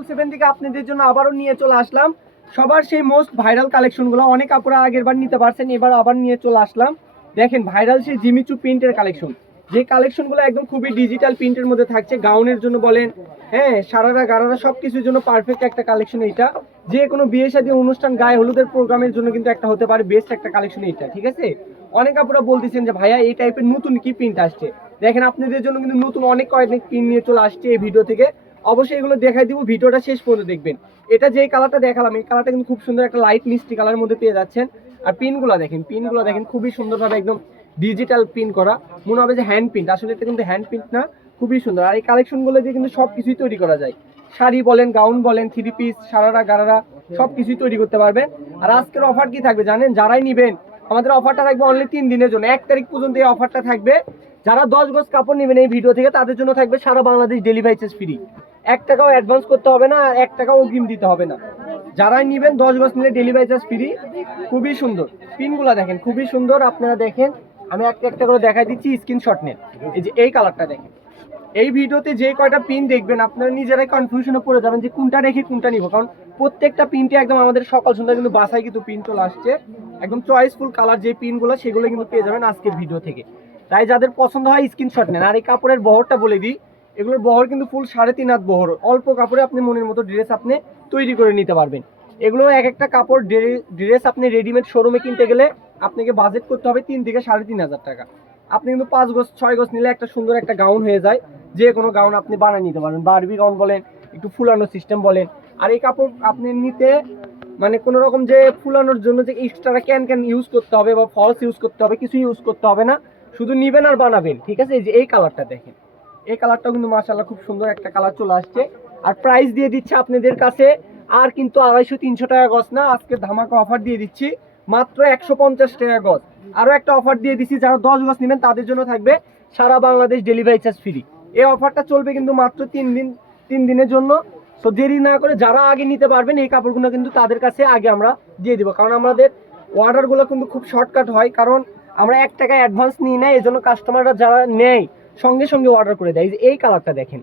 777 থেকে আপনাদের জন্য আবারও নিয়ে চলে আসলাম সবার সেই মোস্ট ভাইরাল কালেকশনগুলো। অনেক আপুরা আগের বার নিতে পারছেন, এবার আবার নিয়ে চলে আসলাম। দেখেন ভাইরাল সেই জিমিচু প্রিন্টের কালেকশন, যে কালেকশনগুলো একদম খুবই ডিজিটাল প্রিন্টের মধ্যে থাকছে। গাউনের জন্য বলেন, হ্যাঁ সারারা গারারা সব কিছুর জন্য পারফেক্ট একটা কালেকশন এইটা। যে কোনো বিয়ে শাদী অনুষ্ঠান, গায়ে হলুদের প্রোগ্রামের জন্য কিন্তু একটা হতে পারে বেস্ট একটা কালেকশন এইটা, ঠিক আছে। অনেক আপুরা বলতেছেন যে ভাইয়া এই টাইপের নতুন কি প্রিন্ট আসছে। দেখেন আপনাদের জন্য কিন্তু নতুন অনেক কয়েক প্রিন্ট নিয়ে চলে আসছে এই ভিডিও থেকে। অবশ্যই এগুলো দেখাই দিব, ভিডিওটা শেষ পর্যন্ত দেখবেন। এটা যেই কালারটা দেখালাম, এই কালারটা কিন্তু খুব সুন্দর একটা লাইট মিষ্টি কালারের মধ্যে পেয়ে যাচ্ছেন। আর পিনগুলো দেখেন খুবই সুন্দরভাবে একদম ডিজিটাল প্রিন্ট করা, মনে হবে যে হ্যান্ড প্রিন্ট, আসলে এটা কিন্তু হ্যান্ড প্রিন্ট না, খুবই সুন্দর। আর এই কালেকশনগুলো দিয়ে কিন্তু সব কিছুই তৈরি করা যায়, শাড়ি বলেন, গাউন বলেন, থ্রি পিস, সারারা গারারা সব কিছুই তৈরি করতে পারবেন। আর আজকের অফার কি থাকবে জানেন? যারাই নেবেন আমাদের অফারটা থাকবে অনলি 3 দিনের জন্য, 1 তারিখ পর্যন্ত এই অফারটা থাকবে। যারা 10 গজ কাপড় নেবেন এই ভিডিও থেকে তাদের জন্য থাকবে সারা বাংলাদেশ ডেলিভারি চার্জ ফ্রি। 1 টাকাও অ্যাডভান্স করতে হবে না, 1 টাকাও অগ্রিম দিতে হবে না। যারাই নেবেন 10 গজ নিলে ডেলিভারি চার্জ ফ্রি। খুবই সুন্দর পিনগুলো দেখেন, খুবই সুন্দর। আপনারা দেখেন, আমি একটা করে দেখাই দিচ্ছি, স্ক্রিনশট নেন। এই যে এই কালারটা দেখেন, এই ভিডিওতে যে কয়টা পিন দেখবেন আপনারা নিজেরাই কনফিউশনে পড়ে যাবেন যে কোনটা রেখে কোনটা নিব, কারণ প্রত্যেকটা পিনটি একদম আমাদের সকাল সন্ধ্যা কিন্তু বাসায় কিন্তু পিন চলে আসছে। একদম চয়েসফুল কালার যে পিনগুলো সেগুলো কিন্তু পেয়ে যাবেন আজকের ভিডিও থেকে। তাই যাদের পছন্দ হয় স্ক্রিনশট নেন। আর এই কাপড়ের বহরটা বলে দিই, এগুলোর বহর কিন্তু ফুল 3.5 হাত বহর। অল্প কাপড়ে আপনি মনের মতো ড্রেস আপনি তৈরি করে নিতে পারবেন। এগুলো এক একটা কাপড় ড্রেস আপনি রেডিমেড শোরুমে কিনতে গেলে আপনাকে বাজেট করতে হবে 3 থেকে 3.5 হাজার টাকা। আপনি কিন্তু 5 গজ 6 গজ নিলে একটা সুন্দর একটা গাউন হয়ে যায়। যে কোনো গাউন আপনি বানিয়ে নিতে পারবেন, বারবি গাউন বলেন, একটু ফুলানো সিস্টেম বলেন। আর এই কাপড় আপনি নিতে মানে কোনো রকম যে ফুলানোর জন্য যে এক্সট্রা ক্যান ইউজ করতে হবে বা ফলস ইউজ করতে হবে, কিছু ইউজ করতে হবে না, শুধু নিবেন আর বানাবেন, ঠিক আছে। এই যে এই কালারটা দেখেন, এই কালারটাও কিন্তু মাশাআল্লাহ খুব সুন্দর একটা কালার চলে আসছে। আর প্রাইস দিয়ে দিচ্ছে আপনাদের কাছে আর কিন্তু 250-300 টাকা গজ না, আজকে ধামাকা অফার দিয়ে দিচ্ছি মাত্র 150 টাকা গজ। আরও একটা অফার দিয়ে দিচ্ছি, যারা 10 গজ নেবেন তাদের জন্য থাকবে সারা বাংলাদেশ ডেলিভারি চার্জ ফ্রি। এই অফারটা চলবে কিন্তু মাত্র 3 দিনের জন্য। তো দেরি না করে যারা আগে নিতে পারবেন এই কাপড়গুলো কিন্তু তাদের কাছে আগে আমরা দিয়ে দিব, কারণ আমাদের অর্ডারগুলো কিন্তু খুব শর্টকাট হয়, কারণ আমরা 1 টাকা অ্যাডভান্স নিই না, এই জন্য কাস্টমাররা যারা নেয় সঙ্গে সঙ্গে অর্ডার করে দেয়। এই কালারটা দেখেন,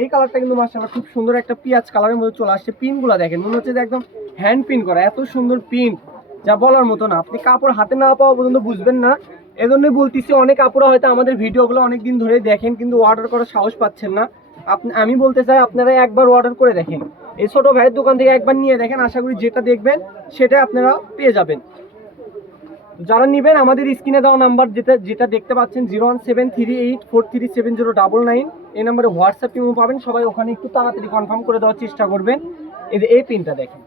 এই কালারটা কিন্তু মাশাআল্লাহ খুব সুন্দর একটা পিঁয়াজ কালারের মধ্যে চলে আসছে। পিনগুলো দেখেন, মনে হচ্ছে যে একদম হ্যান্ড পিন করা, এত সুন্দর পিন যা বলার মতো না। আপনি কাপড় হাতে না পাওয়া পর্যন্ত বুঝবেন না। এজন্যই বলতেছি, অনেক কাপড় হয়তো আমাদের ভিডিওগুলো অনেক দিন ধরে দেখেন কিন্তু অর্ডার করার সাহস পাচ্ছেন না। আমি বলতে চাই আপনারা একবার অর্ডার করে দেখেন, এই ছোট ভাইয়ের দোকান থেকে একবার নিয়ে দেখেন, আশা করি যেটা দেখবেন সেটা আপনারা পেয়ে যাবেন। যারা নেবেন আমাদের স্ক্রিনে দেওয়া নাম্বার যেটা দেখতে পাচ্ছেন 01738437099, এই নাম্বারে হোয়াটসঅ্যাপ ইমো পাবেন। সবাই ওখানে একটু তাড়াতাড়ি কনফার্ম করে দেওয়ার চেষ্টা করবেন। এই যে এই পিনটা দেখেন,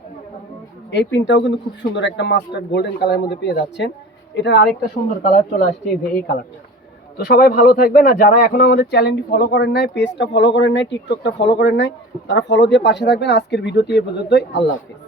এই পিনটাও কিন্তু খুব সুন্দর একটা মাস্টার্ড গোল্ডেন কালারের মধ্যে পেয়ে যাচ্ছেন। এটার আরেকটা সুন্দর কালার চলে আসছে, এই যে এই কালারটা। তো সবাই ভালো থাকবেন। আর যারা এখন আমাদের চ্যানেলটি ফলো করেন নাই, পেজটা ফলো করেন নাই, টিকটকটা ফলো করেন নাই, তারা ফলো দিয়ে পাশে থাকবেন। আজকের ভিডিওটি এ পর্যন্তই, আল্লাহ হাফেজ।